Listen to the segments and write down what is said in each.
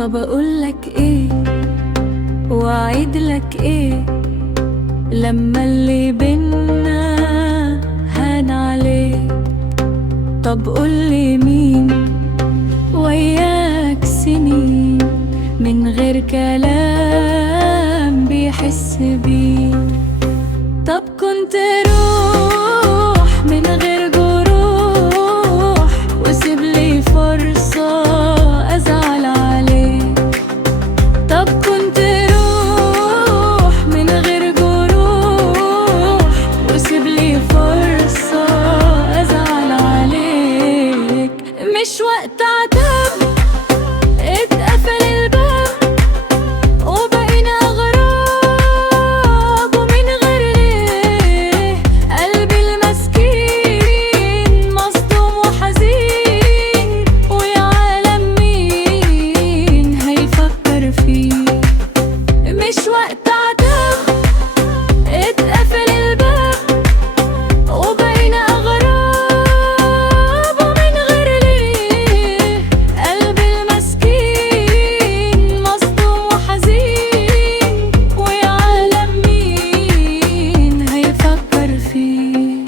طب اقولك ايه واعيدلك ايه لما اللي بينا هان عليه؟ طب قولي مين وياك سنين من غير كلام بيحس بيه؟ طب كنت روح من غير جروح وسيبلي فرصة أزعل عليه. طب كنت روح من غير جروح وسيبلي فرصة أزعل عليك. مش وقت عتاب، اتقفل الباب وبقينا أغراب ومن غير ليه. قلبي المسكين مصدوم وحزين ويا عالم مين هيفكر فيه؟ مش وقت عتاب، اتقفل الباب وبقينا أغراب ومن غير ليه. قلبي المسكين مصدوم وحزين ويا عالم مين هيفكر فيه؟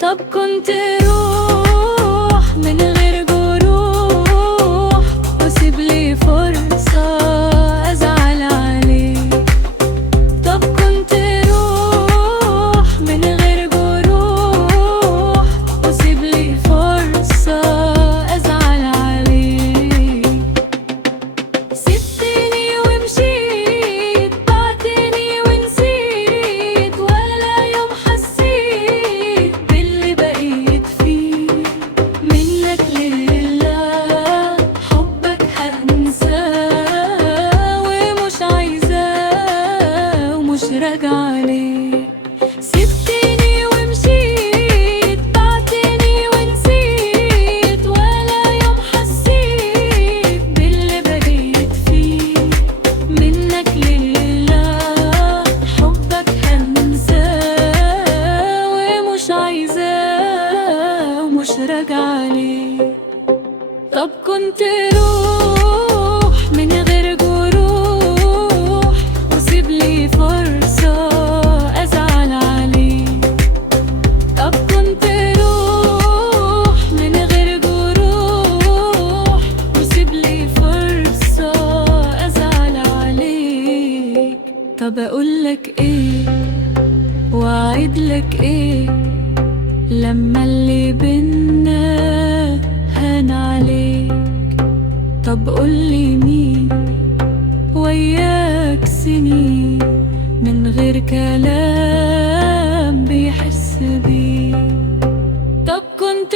طب كنت روح من غير جروح وسيبلي فرصة أزعل عليه. طب كنت روح من غير جروح وسيبلي فرصة أزعل عليه. سبتني ومشيت، بعتني ونسيت، ولا يوم حسيت باللي بقيت فيه. منك لله حبك هنساه ومش عايزاه ومش راجعة عليه. سبتني ومشيت، بعتني ونسيت، ولا يوم حسيت باللي بقيت فيه. منك لله حبك هنساه ومش عايزاه ومش راجعة عليه. طب كنت روح من غير جروح وسيبلي فرصة أزعل عليه. طب كنت روح من غير جروح وسيبلي فرصة أزعل عليك. طب أقولك ايه واعيدلك ايه لما اللي بينا هان عليك؟ طب قولي مين وياك سنين من غير كلام بيحس بيه؟ طب كنت